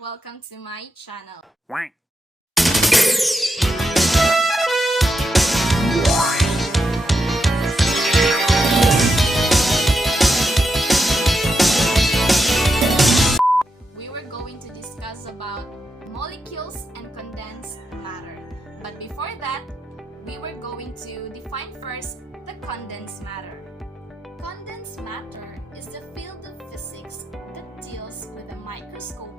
Welcome to my channel. We were going to discuss about molecules and condensed matter. But before that, we were going to define first the condensed matter. Condensed matter is the field of physics that deals with the microscopic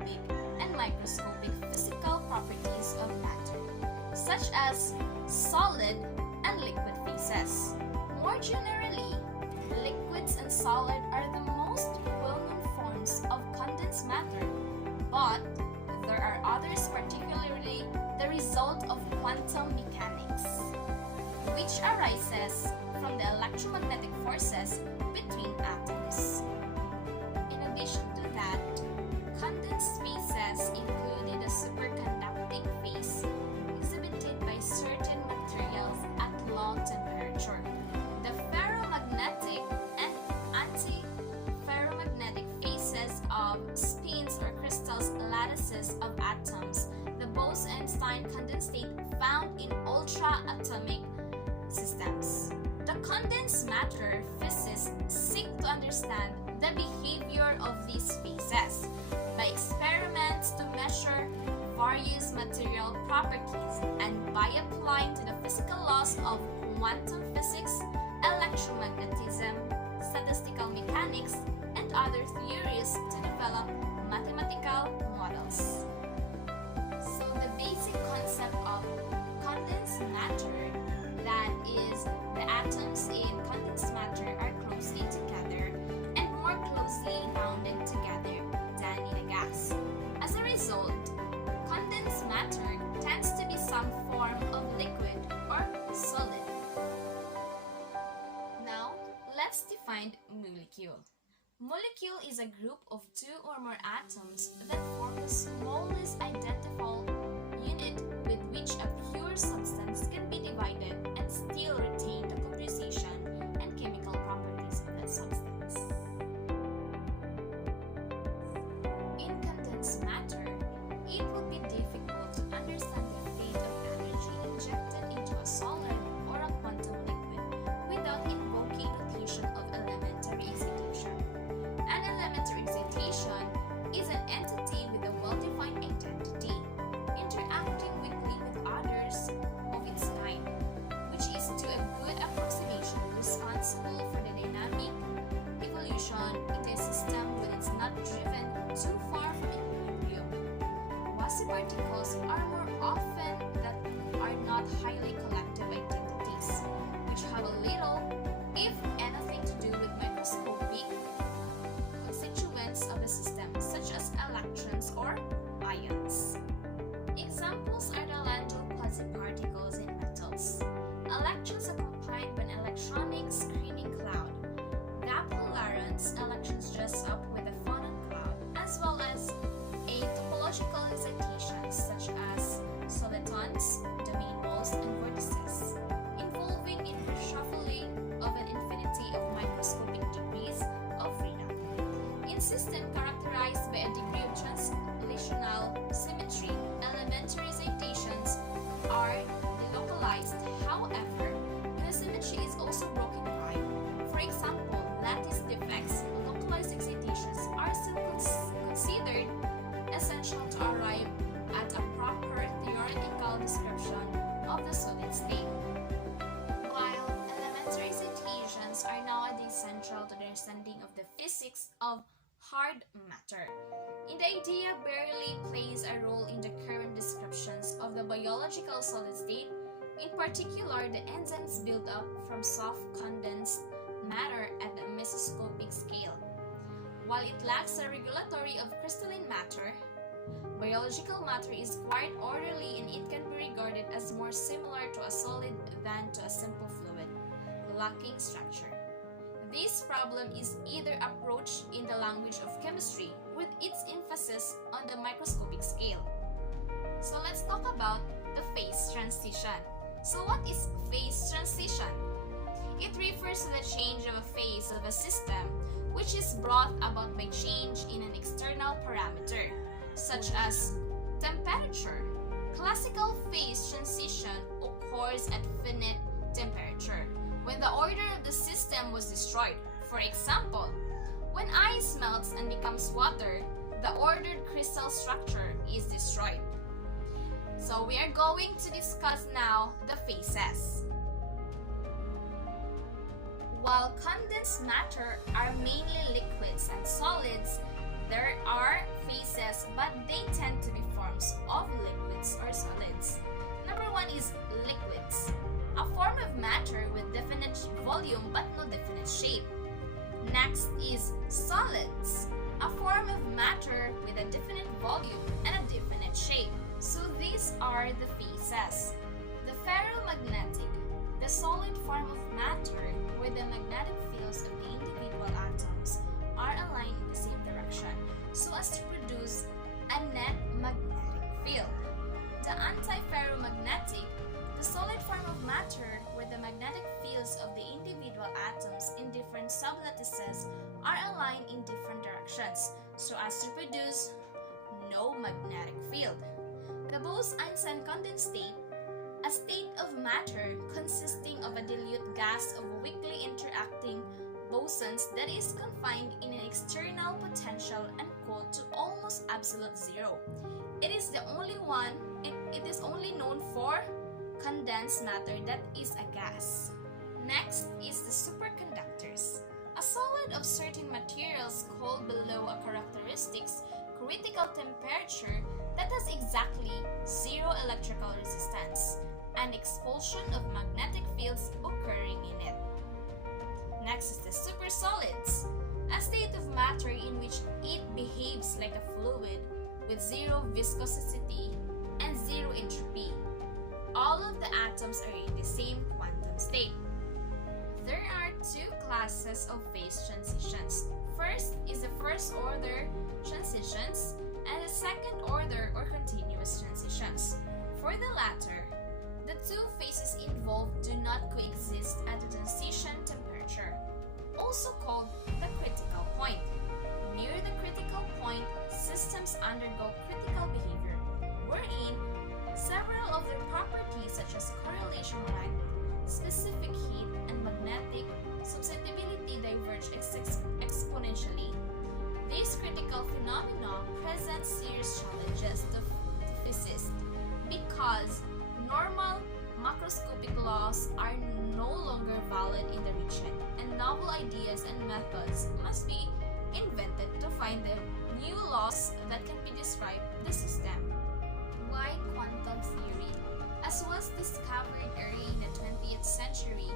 and microscopic physical properties of matter, such as solid and liquid phases. More generally, liquids and solid are the most well-known forms of condensed matter, but there are others, particularly the result of quantum mechanics, which arises from the electromagnetic forces between atoms. In addition to that, condensed phases include the superconducting phase exhibited by certain materials at low temperature. The ferromagnetic and anti-ferromagnetic phases of spins or crystals lattices of atoms, the Bose-Einstein condensate found in ultra-atomic systems. The condensed matter physicists seek to understand the behavior of these phases by experiments to measure various material properties and by applying to the physical laws of quantum physics, electromagnetism, statistical mechanics, and other theories to develop mathematical models. So the basic concept of condensed matter, that is, the atoms in condensed matter are closely together and more closely bounded together than in a gas. As a result, condensed matter tends to be some form of liquid or solid. Now, let's define molecule. Molecule is a group of two or more atoms that form the smallest identifiable unit with which a pure substance can be divided and still retain the composition and chemical properties of that substance. In condensed matter, it would be difficult to understand the fate of energy injected into a solid or a quantum liquid without invoking notation of elementary excitation. An elementary excitation is an entity with a well-defined identity, interacting weakly with others of its kind, which is to a good approximation responsible for the dynamic evolution in a system when it's not driven too far from equilibrium. Quasi-particles are more often that are not highly collective identities, which have a little, if anything, to do with microscopic constituents of the system, such as electrons or ions. Examples are the Landau quasi-particles in metals. Electrons accompanied by an electronic screening cloud. Capillarons, electrons dress up with a phonon cloud, as well as a topological excitations such as solitons, domain walls, and vortices, involving in reshuffling of an infinity of microscopic degrees of freedom. In system characterized by a degree of translational symmetry, elementary excitations are delocalized. However, the symmetry is also broken by, for example, lattice defects. Localized excitations are still considered essential to arrive at a proper theoretical description of the solid state. While elementary excitations are nowadays central to the understanding of the physics of hard matter, and the idea barely plays a role in the current descriptions of the biological solid state, in particular the enzymes built up from soft condensed matter at the mesoscopic scale. While it lacks a regulatory of crystalline matter, biological matter is quite orderly and it can be regarded as more similar to a solid than to a simple fluid, lacking structure. This problem is either approached in the language of chemistry with its emphasis on the microscopic scale. So let's talk about the phase transition. So what is phase transition? It refers to the change of a phase of a system which is brought about by change in an external parameter. such as temperature. Classical phase transition occurs at finite temperature, when the order of the system was destroyed. For example, when ice melts and becomes water, the ordered crystal structure is destroyed. So we are going to discuss now the phases. While condensed matter are mainly liquids and solids, there are phases, but they tend to be forms of liquids or solids. Number one is liquids, a form of matter with definite volume but no definite shape. Next is solids, a form of matter with a definite volume and a definite shape. So these are the phases. The ferromagnetic, the solid form of matter where the magnetic fields of the individual atoms are aligned in the same direction so as to produce a net magnetic field. The antiferromagnetic, the solid form of matter where the magnetic fields of the individual atoms in different sublattices are aligned in different directions so as to produce no magnetic field. The Bose-Einstein condensed state, a state of matter consisting of a dilute gas of weakly interacting bosons that is confined in an external potential and cooled to almost absolute zero. It is only known for condensed matter that is a gas. Next is the superconductors, a solid of certain materials cooled below a characteristics critical temperature that has exactly zero electrical resistance and expulsion of magnetic fields occurring in it. Next is the supersolids, a state of matter in which it behaves like a fluid with zero viscosity and zero entropy. All of the atoms are in the same quantum state. There are two classes of phase transitions. First is the first order transitions and the second order or continuous transitions. For the latter, the two phases involved do not coexist at the transition temperature, also called the critical point. Near the critical point, systems undergo critical behavior, wherein several of their properties such as correlation length, specific heat, and magnetic susceptibility diverge exponentially. These critical phenomena present serious challenges to physicists because normal macroscopic laws are no longer valid in the region, and novel ideas and methods must be invented to find the new laws that can be described the system. Why quantum theory? As was discovered early in the 20th century,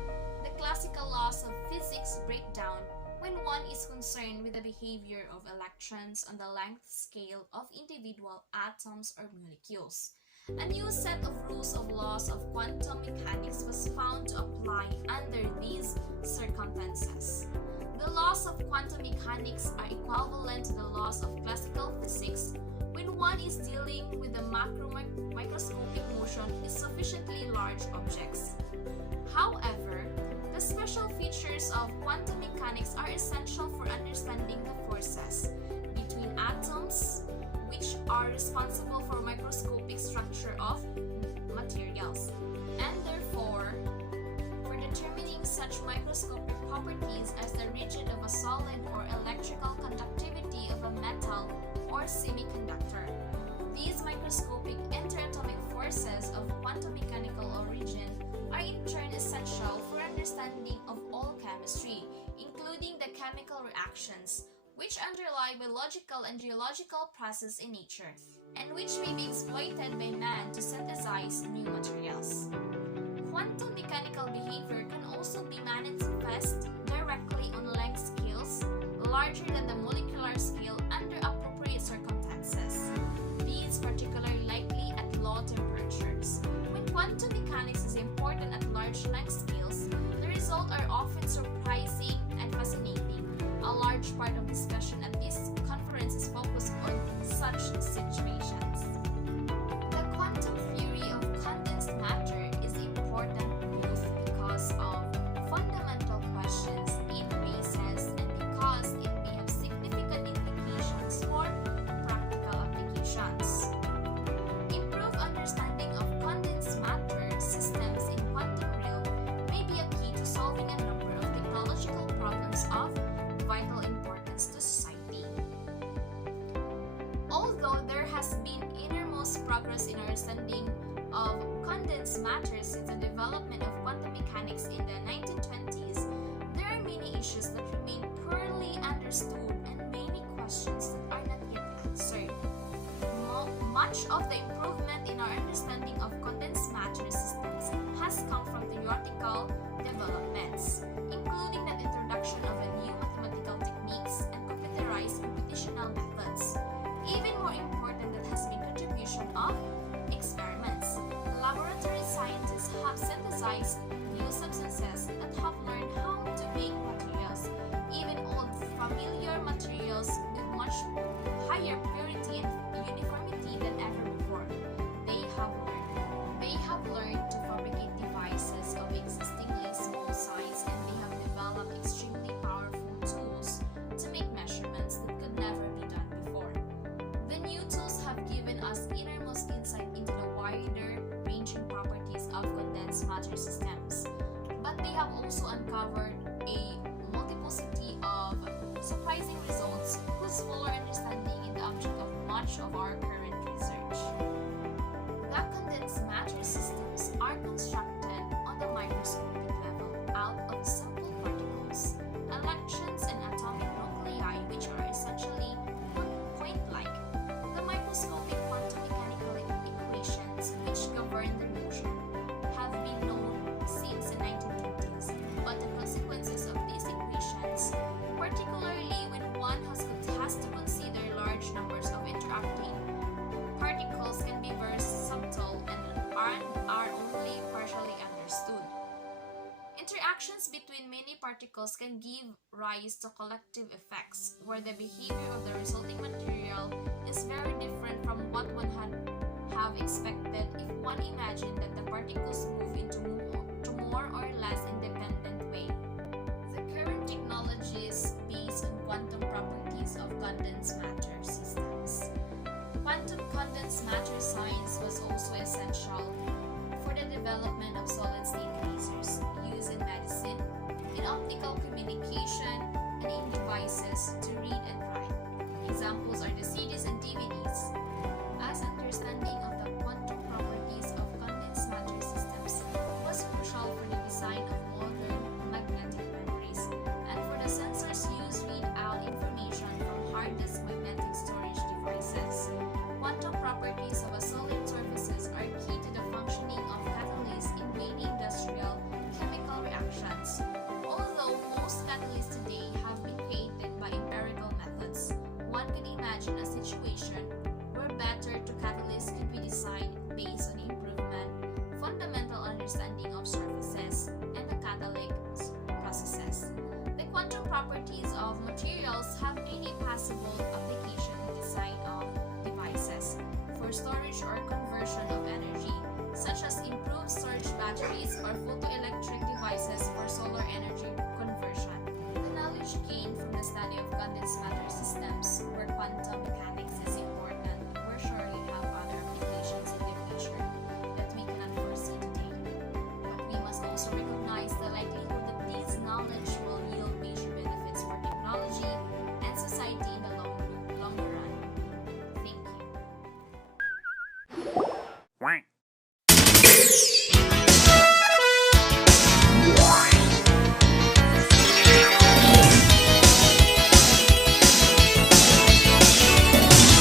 the classical laws of physics break down when one is concerned with the behavior of electrons on the length scale of individual atoms or molecules. A new set of rules of laws of quantum mechanics was found to apply under these circumstances. The laws of quantum mechanics are equivalent to the laws of classical physics when one is dealing with the microscopic motion of sufficiently large objects. However, the special features of quantum mechanics are essential for understanding the forces between atoms, which are responsible for microscopic structure of materials, and therefore for determining such microscopic properties as the rigid of a solid or electrical conductivity of a metal or semiconductor. These microscopic interatomic forces of quantum mechanical origin are in turn essential for understanding of all chemistry, including the chemical reactions, which underlie biological and geological processes in nature, and which may be exploited by man to synthesize new materials. Quantum mechanical behavior can also be manifest directly on length scales larger than the molecular scale under appropriate circumstances. These particularly likely at low temperatures. When quantum mechanics is important at large length scales, the results are often surprising and fascinating. A large part of discussion at this conference is focused on such situations. The quantum theory of condensed matter is important both because of fundamental questions it raises and because it may have significant implications for practical application. progress in our understanding of condensed matter since the development of quantum mechanics in the 1920s, there are many issues that remain poorly understood and many questions that are not yet answered. Much of the improvement in our understanding of condensed matter systems has come from theoretical developments, including the introduction of new mathematical techniques and computerized computational methods. Even more important that has been contribution of experiments. Laboratory scientists have synthesized new substances that have learned how to make materials, even old familiar materials with much higher purity and uniformity than ever before. They have learned to fabricate devices of existingly small size, and they have developed extremely powerful tools to make measurements that could never be done before. The new tools have given us innermost insight into the wider ranging properties of condensed matter systems, but they have also uncovered a multiplicity of surprising results whose fuller understanding is the object of much of our current research. The condensed matter systems are constructed on the microscopic level out of simple particles, electrons, and atomic nuclei, which are essentially point-like. The microscopic quantum mechanical equations which govern their motion have been known since the 1920s, but the consequences of these equations, particularly when one has to consider large numbers of interacting particles, can be very subtle and are only partially understood. Interactions between many particles can give rise to collective effects, where the behavior of the resulting material is very different from what one had have expected if one imagined that the particles move into more or less independent way. The current technologies based on quantum properties of condensed matter systems. Quantum condensed matter science was also essential for the development of solid-state lasers used in medicine, in optical communication, and in devices to read and write. Examples are the CDs and DVDs. As understanding of the quantum properties of condensed matter systems was crucial for the design of modern magnetic memories and for the sensors used to read out information from hard disk magnetic storage devices. Quantum properties of a solid surfaces are key to the functioning of catalysts in many industrial chemical reactions. Although most catalysts today have been created by empirical methods, one could imagine a situation where better to catalysts could be designed based on improvement, fundamental understanding of surfaces, and the catalytic processes. The quantum properties of materials have many possible applications in design of devices for storage or conversion of energy, such as improved storage batteries or photoelectric devices for solar energy conversion. The knowledge gained from the study of condensed matter systems, where quantum mechanics is important, will surely have other applications in the future that we cannot foresee today. But we must also recognize